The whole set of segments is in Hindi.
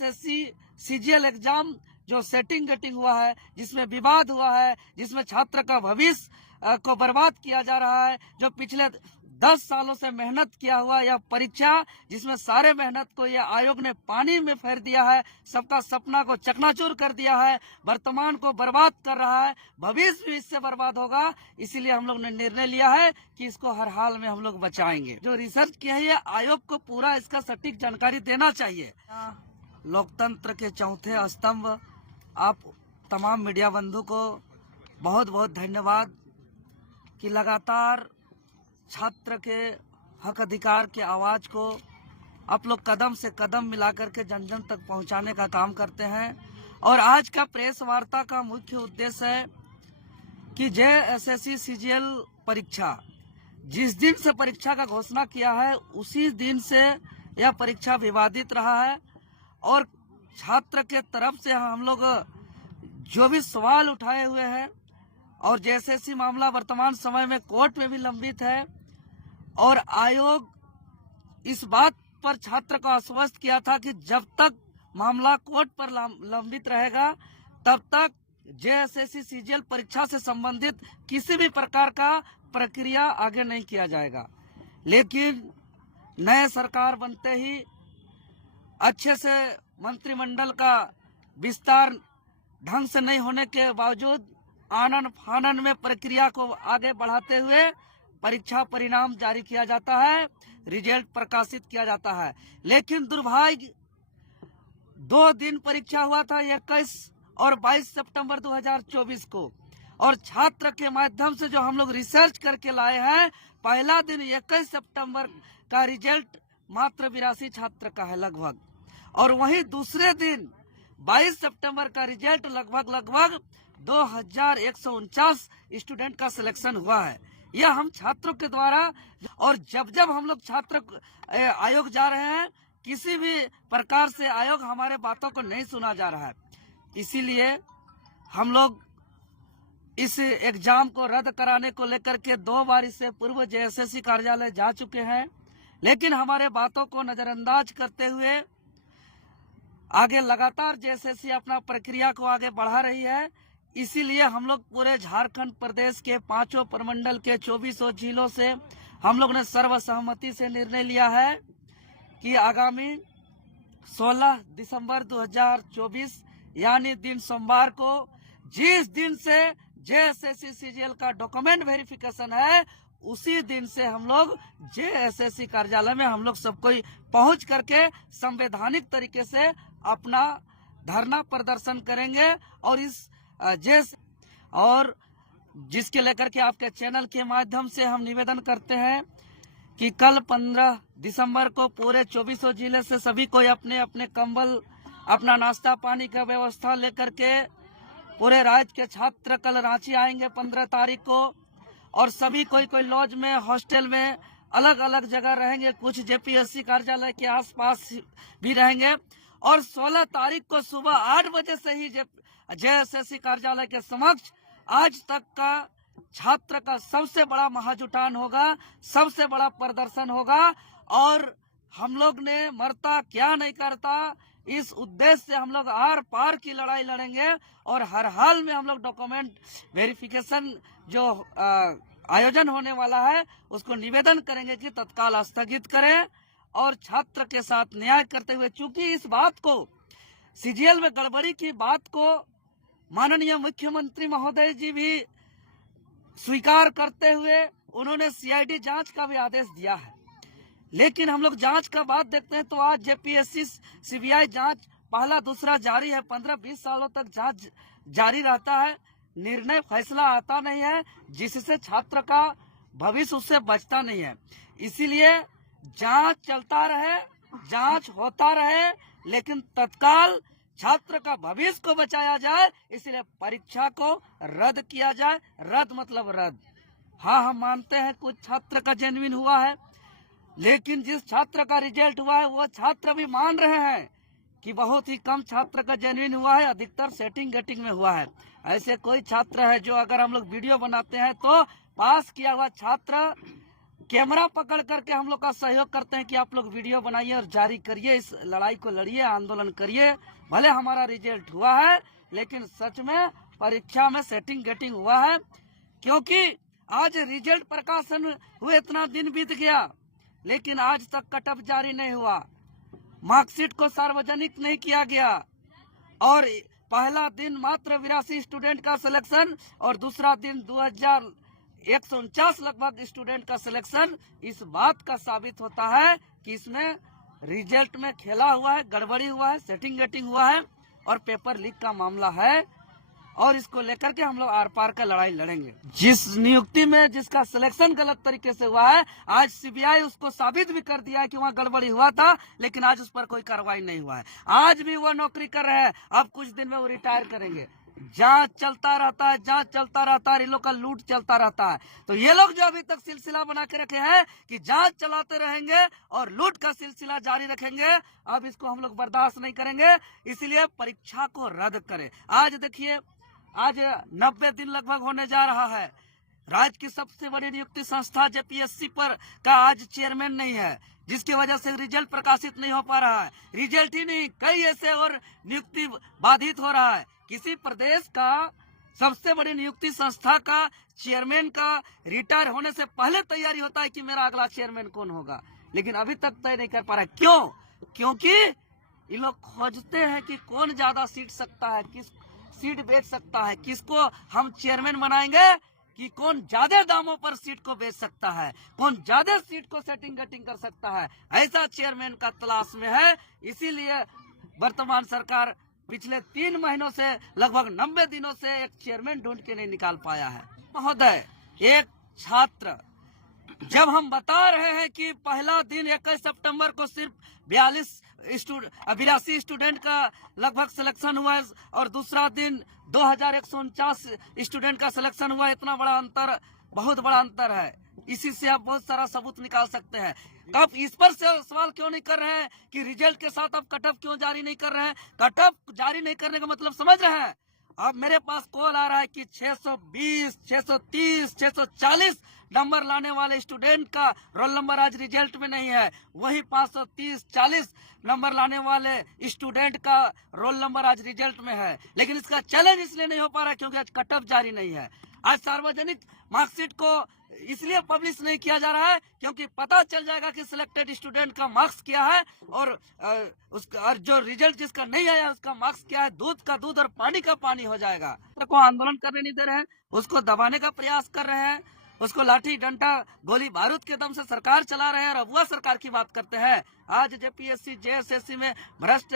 एसएससी सीजीएल एग्जाम जो सेटिंग गेटिंग हुआ है, जिसमें विवाद हुआ है, जिसमें छात्र का भविष्य को बर्बाद किया जा रहा है, जो पिछले 10 सालों से मेहनत किया हुआ यह परीक्षा, जिसमें सारे मेहनत को यह आयोग ने पानी में फेर दिया है, सबका सपना को चकनाचूर कर दिया है, वर्तमान को बर्बाद कर रहा है, भविष्य भी इससे बर्बाद होगा। इसीलिए हम लोग ने निर्णय लिया है कि इसको हर हाल में हम लोग बचाएंगे। जो रिसर्च किया है, यह आयोग को पूरा इसका सटीक जानकारी देना चाहिए। लोकतंत्र के चौथे स्तंभ आप तमाम मीडिया बंधु को बहुत बहुत धन्यवाद कि लगातार छात्र के हक अधिकार के आवाज को आप लोग कदम से कदम मिलाकर के जन जन तक पहुंचाने का काम करते हैं। और आज का प्रेस वार्ता का मुख्य उद्देश्य है कि जेएसएससी सीजीएल परीक्षा, जिस दिन से परीक्षा का घोषणा किया है उसी दिन से यह परीक्षा विवादित रहा है और छात्र के तरफ से हम लोग जो भी सवाल उठाए हुए हैं और जेएसएससी मामला वर्तमान समय में कोर्ट में भी लंबित है और आयोग इस बात पर छात्र को आश्वस्त किया था कि जब तक मामला कोर्ट पर लंबित रहेगा तब तक जेएसएससी सीजीएल परीक्षा से संबंधित किसी भी प्रकार का प्रक्रिया आगे नहीं किया जाएगा। लेकिन नए सरकार बनते ही अच्छे से मंत्रिमंडल का विस्तार ढंग से नहीं होने के बावजूद आनन फानन में प्रक्रिया को आगे बढ़ाते हुए परीक्षा परिणाम जारी किया जाता है, रिजल्ट प्रकाशित किया जाता है। लेकिन दुर्भाग्य 2 दिन परीक्षा हुआ था, 21 और 22 सितंबर 2024 को, और छात्र के माध्यम से जो हम लोग रिसर्च करके लाए हैं, पहला दिन 21 सितंबर का रिजल्ट मात्र 82 छात्र का है लगभग, और वहीं दूसरे दिन 22 सितंबर का रिजल्ट लगभग 2149 स्टूडेंट का सिलेक्शन हुआ है। यह हम छात्रों के द्वारा, और जब हम लोग छात्र आयोग जा रहे हैं, किसी भी प्रकार से आयोग हमारे बातों को नहीं सुना जा रहा है। इसीलिए हम लोग इस एग्जाम को रद्द कराने को लेकर के 2 बार इससे पूर्व जेएसएससी कार्यालय जा चुके हैं, लेकिन हमारे बातों को नजरअंदाज करते हुए आगे लगातार जेएसएससी अपना प्रक्रिया को आगे बढ़ा रही है। इसीलिए हम लोग पूरे झारखंड प्रदेश के 5 प्रमंडल के 24 जिलों से हम लोग ने सर्वसहमति से निर्णय लिया है कि आगामी 16 दिसंबर 2024 यानी दिन सोमवार को, जिस दिन से जेएसएससी सीजीएल का डॉक्यूमेंट वेरिफिकेशन है, उसी दिन से हम लोग जेएसएससी कार्यालय में हम लोग सब कोई पहुंच करके संवैधानिक तरीके से अपना धरना प्रदर्शन करेंगे। और जिसके लेकर के आपके चैनल के माध्यम से हम निवेदन करते हैं कि कल 15 दिसंबर को पूरे 24 जिले से सभी कोई अपने अपने कंबल, अपना नाश्ता पानी का व्यवस्था लेकर के पूरे राज्य के छात्र कल रांची आएंगे 15 तारीख को, और सभी कोई लॉज में, हॉस्टल में, अलग अलग जगह रहेंगे, कुछ जेपीएससी कार्यालय के आसपास भी रहेंगे, और 16 तारीख को सुबह 8 बजे से ही जेएसएससी कार्यालय के समक्ष आज तक का छात्र का सबसे बड़ा महाजुटान होगा, सबसे बड़ा प्रदर्शन होगा। और हम लोग ने मरता क्या नहीं करता, इस उद्देश्य से हम लोग आर पार की लड़ाई लड़ेंगे और हर हाल में हम लोग डॉक्यूमेंट वेरिफिकेशन जो आयोजन होने वाला है उसको निवेदन करेंगे कि तत्काल स्थगित करें और छात्र के साथ न्याय करते हुए, चूंकि इस बात को सीजीएल में गड़बड़ी की बात को माननीय मुख्यमंत्री महोदय जी भी स्वीकार करते हुए उन्होंने सीआईडी जांच का भी आदेश दिया है। लेकिन हम लोग जांच का बात देखते हैं तो आज जेपीएससी सीबीआई जांच पहला दूसरा जारी है, 15-20 सालों तक जांच जारी रहता है, निर्णय फैसला आता नहीं है, जिससे छात्र का भविष्य उससे बचता नहीं है। इसीलिए जांच चलता रहे, जांच होता रहे, लेकिन तत्काल छात्र का भविष्य को बचाया जाए, इसलिए परीक्षा को रद्द किया जाए। रद्द मतलब रद्द। हाँ, हम मानते हैं कुछ छात्र का जेन्युइन हुआ है, लेकिन जिस छात्र का रिजल्ट हुआ है वो छात्र भी मान रहे हैं कि बहुत ही कम छात्र का जेन्युइन हुआ है, अधिकतर सेटिंग गेटिंग में हुआ है। ऐसे कोई छात्र है जो, अगर हम लोग वीडियो बनाते हैं तो पास किया हुआ छात्र कैमरा पकड़ करके हम लोग का सहयोग करते हैं कि आप लोग वीडियो बनाइए और जारी करिए, इस लड़ाई को लड़िए, आंदोलन करिए। भले हमारा रिजल्ट हुआ है, लेकिन सच में परीक्षा में सेटिंग गेटिंग हुआ है, क्योंकि आज रिजल्ट प्रकाशन हुए इतना दिन बीत गया, लेकिन आज तक कटअप जारी नहीं हुआ, मार्कशीट को सार्वजनिक नहीं किया गया, और पहला दिन मात्र 82 स्टूडेंट का सिलेक्शन और दूसरा दिन 2149 लगभग स्टूडेंट का सिलेक्शन। इस बात का साबित होता है कि इसमें रिजल्ट में खेला हुआ है, गड़बड़ी हुआ है, सेटिंग गेटिंग हुआ है और पेपर लीक का मामला है, और इसको लेकर के हम लोग आर पार का लड़ाई लड़ेंगे। जिस नियुक्ति में जिसका सिलेक्शन गलत तरीके से हुआ है, आज सीबीआई उसको साबित भी कर दिया है कि वहाँ गड़बड़ी हुआ था, लेकिन आज उस पर कोई कार्रवाई नहीं हुआ है। आज भी वो नौकरी कर रहे हैं, अब कुछ दिन में वो रिटायर करेंगे। जांच चलता रहता है, जांच चलता रहता है, इन लोग का लूट चलता रहता है। तो ये लोग जो अभी तक सिलसिला बना के रखे हैं कि जांच चलाते रहेंगे और लूट का सिलसिला जारी रखेंगे, अब इसको हम लोग बर्दाश्त नहीं करेंगे। इसलिए परीक्षा को रद्द करें। आज देखिए, आज 90 दिन लगभग होने जा रहा है। राज्य की सबसे बड़ी नियुक्ति संस्था जेपीएससी पर का आज चेयरमैन नहीं है, जिसकी वजह से रिजल्ट प्रकाशित नहीं हो पा रहा है। रिजल्ट ही नहीं, कई ऐसे और नियुक्ति बाधित हो रहा है। किसी प्रदेश का सबसे बड़ी नियुक्ति संस्था का चेयरमैन का रिटायर होने से पहले तैयारी होता है कि मेरा अगला चेयरमैन कौन होगा, लेकिन अभी तक तय नहीं कर पा रहा है। क्यों? क्योंकि ये लोग खोजते हैं कि कौन ज्यादा सीट सकता है, किस सीट बेच सकता है, किसको हम चेयरमैन बनाएंगे, कि कौन ज्यादा दामों पर सीट को बेच सकता है, कौन ज्यादा सीट को सेटिंग गेटिंग कर सकता है, ऐसा चेयरमैन का तलाश में है। इसीलिए वर्तमान सरकार पिछले 3 महीनों से लगभग 90 दिनों से एक चेयरमैन ढूंढ के नहीं निकाल पाया है। महोदय, एक छात्र, जब हम बता रहे हैं कि पहला दिन 21 सितंबर को सिर्फ 82 स्टूडेंट का लगभग सिलेक्शन हुआ है और दूसरा दिन 2149 स्टूडेंट का सिलेक्शन हुआ है, इतना बड़ा अंतर, बहुत बड़ा अंतर है। इसी से आप बहुत सारा सबूत निकाल सकते हैं। कब इस पर से सवाल क्यों नहीं कर रहे हैं कि रिजल्ट के साथ अब कटअप क्यों जारी नहीं कर रहे हैं? कटअप जारी नहीं करने का मतलब समझ रहे हैं? अब मेरे पास कॉल आ रहा है कि 620, 630, 640 नंबर लाने वाले स्टूडेंट का रोल नंबर आज रिजल्ट में नहीं है, वही 530, 40 नंबर लाने वाले स्टूडेंट का रोल नंबर आज रिजल्ट में है। लेकिन इसका चैलेंज इसलिए नहीं हो पा रहा क्योंकि आज कटअप जारी नहीं है। आज सार्वजनिक मार्कशीट को इसलिए पब्लिश नहीं किया जा रहा है क्योंकि पता चल जाएगा कि सिलेक्टेड स्टूडेंट का मार्क्स क्या है और उसका जो रिजल्ट जिसका नहीं आया उसका मार्क्स क्या है। दूध का दूध और पानी का पानी हो जाएगा। को आंदोलन करने नहीं दे रहे हैं, उसको दबाने का प्रयास कर रहे हैं, उसको लाठी डंडा गोली बारूद के दम से सरकार चला रहे हैं और अगुआ सरकार की बात करते हैं। आज जेपीएससी जेएसएससी में भ्रष्ट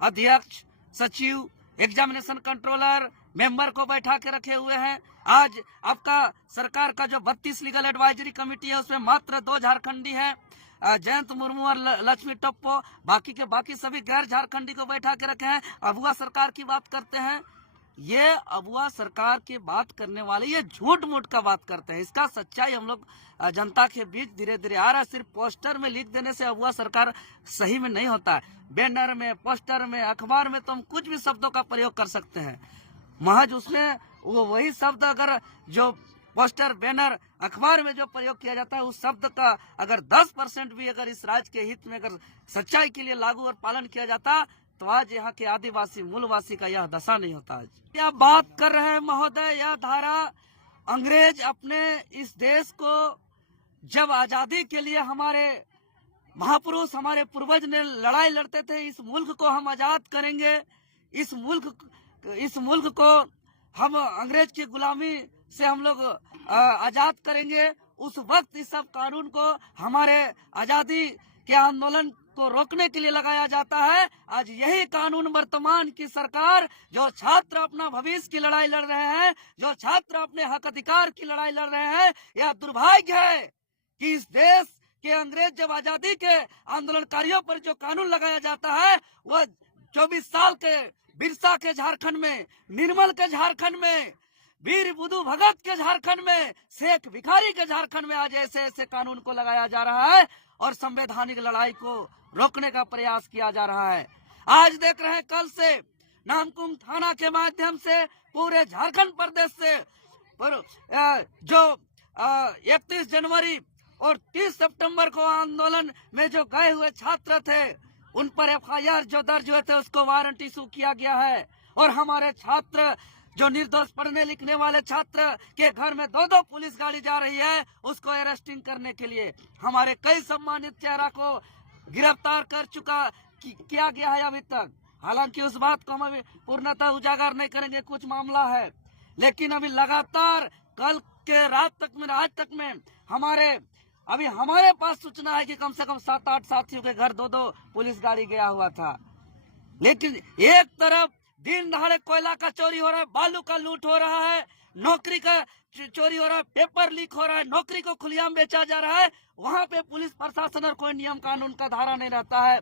अध्यक्ष, सचिव, एग्जामिनेशन कंट्रोलर, मेंबर को बैठा के रखे हुए हैं। आज आपका सरकार का जो 32 लीगल एडवाइजरी कमेटी है उसमें मात्र 2 झारखंडी हैं, जयंत मुर्मू और लक्ष्मी टप्पो, बाकी के बाकी सभी गैर झारखंडी को बैठा के रखे हैं। अगुआ सरकार की बात करते हैं। ये अगुआ सरकार की बात करने वाले ये झूठ मूठ का बात करते हैं। इसका सच्चाई हम लोग जनता के बीच धीरे धीरे आ रहा है। सिर्फ पोस्टर में लिख देने से अगुआ सरकार सही में नहीं होता है। बैनर में, पोस्टर में, अखबार में तो हम कुछ भी शब्दों का प्रयोग कर सकते हैं, महज उसमें वो वही शब्द अगर जो पोस्टर, बैनर, अखबार में जो प्रयोग किया जाता है उस शब्द का अगर 10% भी अगर इस राज्य के हित में अगर सच्चाई के लिए लागू और पालन किया जाता तो आज यहाँ के आदिवासी मूलवासी का यह दशा नहीं होता। आज क्या बात कर रहे हैं महोदय, यह धारा अंग्रेज अपने इस देश को जब आजादी के लिए हमारे महापुरुष, हमारे पूर्वज ने लड़ाई लड़ते थे, इस मुल्क को हम आजाद करेंगे, इस मुल्क को हम अंग्रेज की गुलामी से हम लोग आजाद करेंगे। उस वक्त इस सब कानून को हमारे आजादी के आंदोलन को रोकने के लिए लगाया जाता है। आज यही कानून वर्तमान की सरकार, जो छात्र अपना भविष्य की लड़ाई लड़ रहे हैं, जो छात्र अपने हक अधिकार की लड़ाई लड़ रहे हैं, यह दुर्भाग्य है कि इस देश के अंग्रेज जब आजादी के आंदोलनकारियों पर जो कानून लगाया जाता है वह 24 साल के बिरसा के झारखंड में, निर्मल के झारखंड में, वीर बुद्धू भगत के झारखंड में, शेख भिखारी के झारखंड में आज ऐसे ऐसे कानून को लगाया जा रहा है और संवैधानिक लड़ाई को रोकने का प्रयास किया जा रहा है। आज देख रहे हैं, कल से नामकुम थाना के माध्यम से पूरे झारखंड प्रदेश से जो 31 जनवरी और 30 सितंबर को आंदोलन में जो गए हुए छात्र थे उन पर एफआईआर जो दर्ज हुए थे उसको वारंट इशू किया गया है। और हमारे छात्र जो निर्दोष पढ़ने लिखने वाले छात्र के घर में 2-2 पुलिस गाड़ी जा रही है उसको अरेस्टिंग करने के लिए हमारे कई सम्मानित चेहरा को गिरफ्तार कर किया गया है अभी तक। हालांकि उस बात को हम अभी पूर्णतः उजागर नहीं करेंगे, कुछ मामला है, लेकिन अभी लगातार कल के रात तक में आज तक में हमारे पास सूचना है कि कम से कम 7-8 साथियों के घर 2-2 पुलिस गाड़ी गया हुआ था। लेकिन एक तरफ दिन दहाड़े कोयला का चोरी हो रहा है, बालू का लूट हो रहा है, नौकरी का चोरी हो रहा है, पेपर लीक हो रहा है, नौकरी को खुलेआम बेचा जा रहा है, वहाँ पे पुलिस प्रशासन और कोई नियम कानून का धारा नहीं रहता है।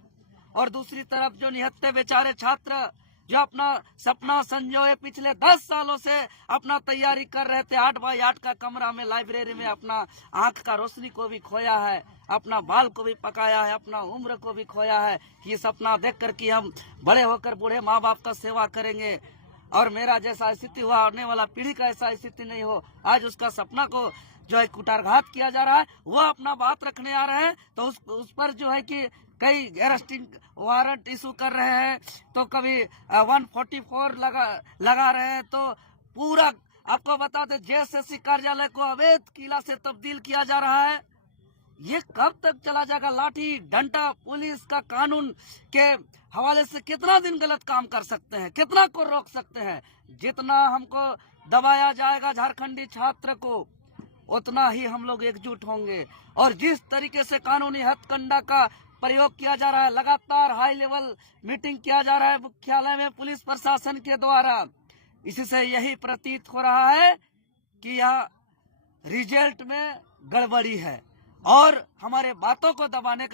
और दूसरी तरफ जो निहत्थे बेचारे छात्र जो अपना सपना संजोए पिछले 10 सालों से अपना तैयारी कर रहे थे, 8x8 का कमरा में लाइब्रेरी में अपना आंख का रोशनी को भी खोया है, अपना बाल को भी पकाया है, अपना उम्र को भी खोया है कि ये सपना देखकर कि हम बड़े होकर बूढ़े माँ बाप का सेवा करेंगे और मेरा जैसा स्थिति हुआ आने वाला पीढ़ी का ऐसा स्थिति नहीं हो। आज उसका सपना को जो है कुटारघात किया जा रहा है, वो अपना बात रखने आ रहे हैं तो उस पर जो है कि कई अरेस्टिंग वारंट इशू कर रहे हैं, तो कभी 144 लगा रहे हैं। तो पूरा आपको बता दें जेएसएससी कार्यालय को अवैध किला से तब्दील किया जा रहा है। ये कब तक चला जाएगा? लाठी डंडा पुलिस का कानून के हवाले से कितना दिन गलत काम कर सकते हैं, कितना को रोक सकते हैं? जितना हमको दबाया जाएगा झारखंडी छात्र को उतना ही हम लोग एकजुट होंगे। और जिस तरीके से कानूनी हथकंडा का प्रयोग किया जा रहा है, लगातार हाई लेवल मीटिंग किया जा रहा है मुख्यालय में पुलिस प्रशासन के द्वारा, इसी से यही प्रतीत हो रहा है कि यह रिजल्ट में गड़बड़ी है और हमारे बातों को दबाने का